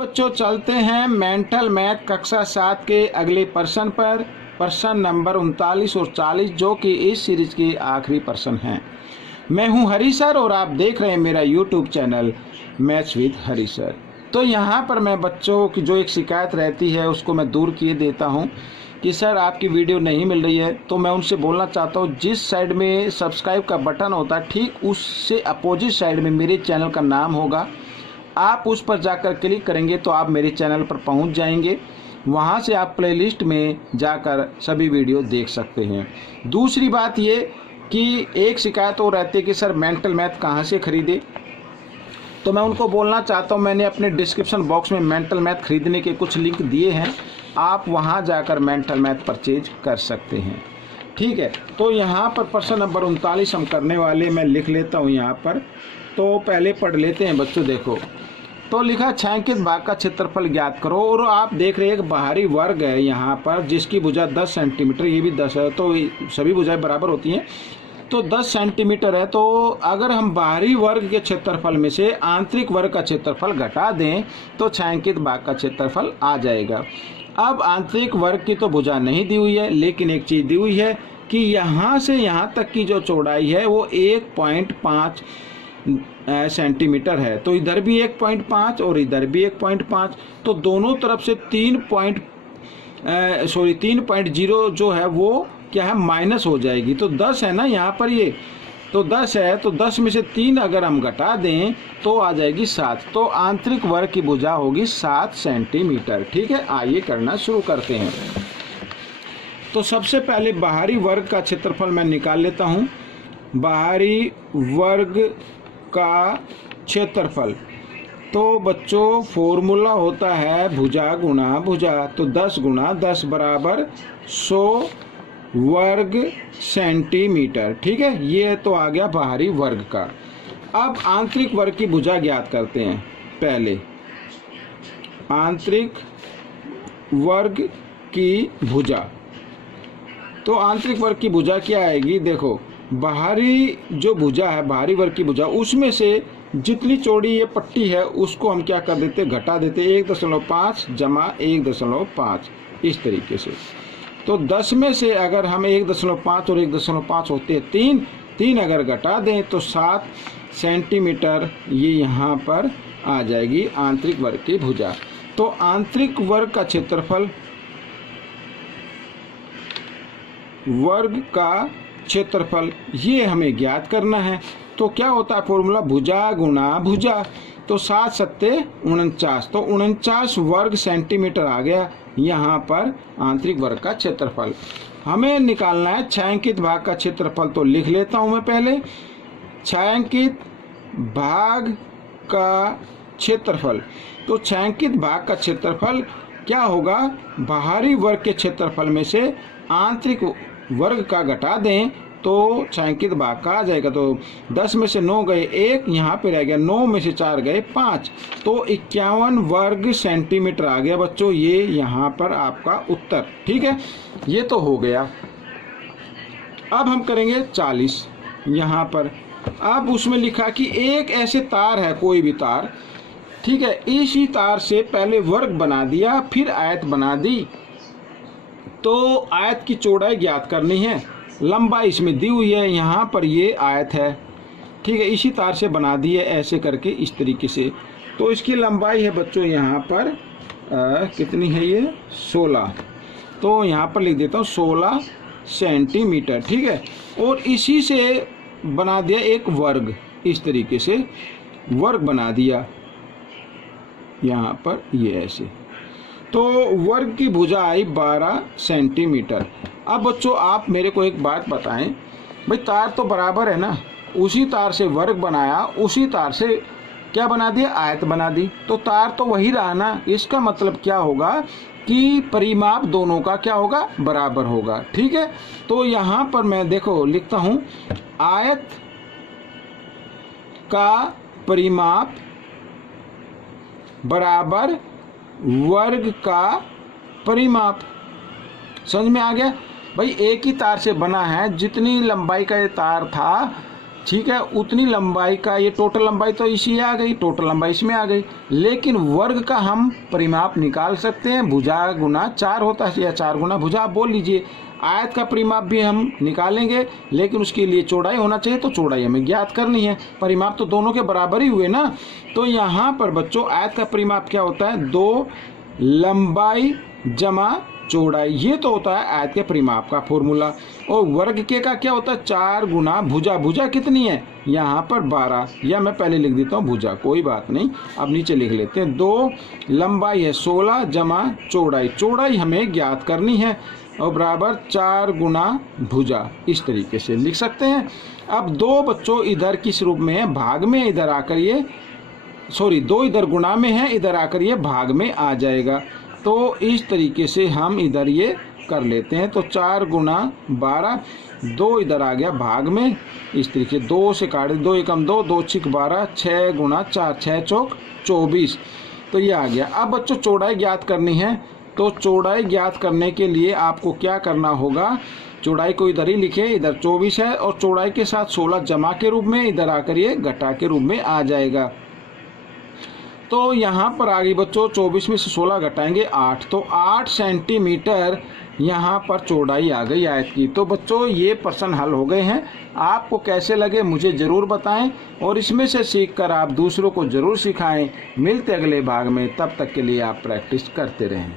बच्चों चलते हैं मेंटल मैथ कक्षा 7 के अगले प्रश्न पर। प्रश्न नंबर 39 और 40 जो कि इस सीरीज के आखिरी प्रश्न हैं। मैं हूं हरी सर और आप देख रहे हैं मेरा YouTube channel maths with Hari sir. तो यहां पर मैं बच्चों की जो एक शिकायत रहती है उसको मैं दूर किए देता हूं कि सर आपकी वीडियो नहीं मिल रही है। तो मैं उनसे बोलना चाहता हूं जिस साइड में सब्सक्राइब का बटन होता है ठीक उससे अपोजिट साइड में मेरे चैनल का नाम होगा। आप उस पर जाकर क्लिक करेंगे तो आप मेरे चैनल पर पहुंच जाएंगे। वहां से आप प्लेलिस्ट में जाकर सभी वीडियो देख सकते हैं। दूसरी बात ये कि एक शिकायत और रहती है कि सर मेंटल मैथ कहाँ से खरीदे। तो मैं उनको बोलना चाहता हूँ मैंने अपने डिस्क्रिप्शन बॉक्स में मेंटल मैथ खरीदने के कुछ लिंक दिए हैं, आप वहाँ जाकर मेंटल मैथ परचेज कर सकते हैं। ठीक है, तो यहाँ पर प्रश्न नंबर 39 हम करने वाले, मैं लिख लेता हूँ यहाँ पर। तो पहले पढ़ लेते हैं बच्चों। देखो तो लिखा छायांकित भाग का क्षेत्रफल ज्ञात करो। और आप देख रहे हैं एक बाहरी वर्ग है यहाँ पर जिसकी भुजा 10 सेंटीमीटर, ये भी 10 है, तो सभी भुजाएं बराबर होती हैं। तो 10 सेंटीमीटर है। तो अगर हम बाहरी वर्ग के क्षेत्रफल में से आंतरिक वर्ग का क्षेत्रफल घटा दें तो छायांकित भाग का क्षेत्रफल आ जाएगा। अब आंतरिक वर्ग की तो भुजा नहीं दी हुई है, लेकिन एक चीज़ दी हुई है कि यहाँ से यहाँ तक की जो चौड़ाई है वो 1.5 सेंटीमीटर है। तो इधर भी 1.5 और इधर भी 1.5, तो दोनों तरफ से 3.0 जो है वो क्या है माइनस हो जाएगी। तो 10 है ना यहाँ पर, ये तो 10 है, तो 10 में से 3 अगर हम घटा दें तो आ जाएगी 7। तो आंतरिक वर्ग की भुजा होगी 7 सेंटीमीटर। ठीक है, आइए करना शुरू करते हैं। तो सबसे पहले बाहरी वर्ग का क्षेत्रफल मैं निकाल लेता हूँ। बाहरी वर्ग का क्षेत्रफल, तो बच्चों फॉर्मूला होता है भुजा गुणा भुजा। तो 10 गुणा 10 बराबर 100 वर्ग सेंटीमीटर। ठीक है, ये तो आ गया बाहरी वर्ग का। अब आंतरिक वर्ग की भुजा ज्ञात करते हैं। पहले आंतरिक वर्ग की भुजा, तो आंतरिक वर्ग की भुजा क्या आएगी। देखो बाहरी जो भुजा है, बाहरी वर्ग की भुजा, उसमें से जितनी चौड़ी ये पट्टी है उसको हम क्या कर देते, घटा देते। 1.5 जमा 1.5 इस तरीके से। तो 10 में से अगर हम 1.5 और 1.5 होते हैं 3 अगर घटा दें तो 7 सेंटीमीटर ये यहाँ पर आ जाएगी आंतरिक वर्ग की भुजा। तो आंतरिक वर्ग का क्षेत्रफल, वर्ग का क्षेत्रफल ये हमें ज्ञात करना है। तो क्या होता है फॉर्मूला, भुजा गुणा भुजा। तो 7 सत्ते 49, तो 49 वर्ग सेंटीमीटर आ गया यहाँ पर आंतरिक वर्ग का क्षेत्रफल। हमें निकालना है छायांकित भाग का क्षेत्रफल। तो लिख लेता हूँ मैं पहले छायांकित भाग का क्षेत्रफल। तो छायांकित भाग का क्षेत्रफल क्या होगा, बाहरी वर्ग के क्षेत्रफल में से आंतरिक वर्ग का घटा दें तो छायांकित भाग का आ जाएगा। तो 10 में से 9 गए 1, यहाँ पे रह गया 9 में से 4 गए 5, तो 51 वर्ग सेंटीमीटर आ गया बच्चों, ये यहाँ पर आपका उत्तर। ठीक है, ये तो हो गया। अब हम करेंगे 40 यहाँ पर। अब उसमें लिखा कि एक ऐसे तार है, कोई भी तार, ठीक है, इसी तार से पहले वर्ग बना दिया फिर आयत बना दी। तो आयत की चौड़ाई ज्ञात करनी है, लंबाई इसमें दी हुई है, यहाँ पर ये आयत है। ठीक है, इसी तार से बना दी है ऐसे करके इस तरीके से। तो इसकी लंबाई है बच्चों यहाँ पर कितनी है ये 16। तो यहाँ पर लिख देता हूँ 16 सेंटीमीटर। ठीक है, और इसी से बना दिया एक वर्ग, इस तरीके से वर्ग बना दिया यहाँ पर ये ऐसे। तो वर्ग की भुजा आई 12 सेंटीमीटर। अब बच्चों आप मेरे को एक बात बताएं, भाई तार तो बराबर है ना, उसी तार से वर्ग बनाया, उसी तार से क्या बना दिया, आयत बना दी, तो तार तो वही रहा ना। इसका मतलब क्या होगा कि परिमाप दोनों का क्या होगा, बराबर होगा। ठीक है, तो यहाँ पर मैं देखो लिखता हूँ आयत का परिमाप बराबर वर्ग का परिमाप। समझ में आ गया भाई, एक ही तार से बना है, जितनी लंबाई का ये तार था ठीक है, उतनी लंबाई का ये टोटल लंबाई तो इसी आ गई, टोटल लंबाई इसमें आ गई। लेकिन वर्ग का हम परिमाप निकाल सकते हैं, भुजा गुना 4 होता है या 4 गुना भुजा, आप बोल लीजिए। आयत का परिमाप भी हम निकालेंगे, लेकिन उसके लिए चौड़ाई होना चाहिए, तो चौड़ाई हमें ज्ञात करनी है। परिमाप तो दोनों के बराबर ही हुए ना। तो यहाँ पर बच्चों आयत का परिमाप क्या होता है, 2 लंबाई जमा चौड़ाई, ये तो होता है आयत के परिमाप का फॉर्मूला। और वर्ग के का क्या होता है, 4 गुना भुजा। भुजा कितनी है यहाँ पर 12, या मैं पहले लिख देता हूँ भुजा, कोई बात नहीं, अब नीचे लिख लेते हैं। 2 लंबाई है 16 जमा चौड़ाई, चौड़ाई हमें ज्ञात करनी है, और बराबर 4 गुना भुजा, इस तरीके से लिख सकते हैं। अब 2 बच्चों इधर किस रूप में है, भाग में, इधर आकर ये 2 इधर गुणा में है, इधर आकर ये भाग में आ जाएगा। तो इस तरीके से हम इधर ये कर लेते हैं। तो 4 गुना 12, 2 इधर आ गया भाग में, इस तरीके 2 से काट, 2 एकम 2, 2 छिक 12, 6 गुना 4, 6 चौक 24, तो ये आ गया। अब बच्चों चौड़ाई ज्ञात करनी है, तो चौड़ाई ज्ञात करने के लिए आपको क्या करना होगा, चौड़ाई को इधर ही लिखे, इधर 24 है, और चौड़ाई के साथ 16 जमा के रूप में, इधर आकर ये घटा के रूप में आ जाएगा। तो यहाँ पर आ गई बच्चों, 24 में से 16 घटाएंगे 8, तो 8 सेंटीमीटर यहाँ पर चौड़ाई आ गई आयत की। तो बच्चों ये प्रश्न हल हो गए हैं। आपको कैसे लगे मुझे ज़रूर बताएं, और इसमें से सीखकर आप दूसरों को ज़रूर सिखाएं। मिलते अगले भाग में, तब तक के लिए आप प्रैक्टिस करते रहें।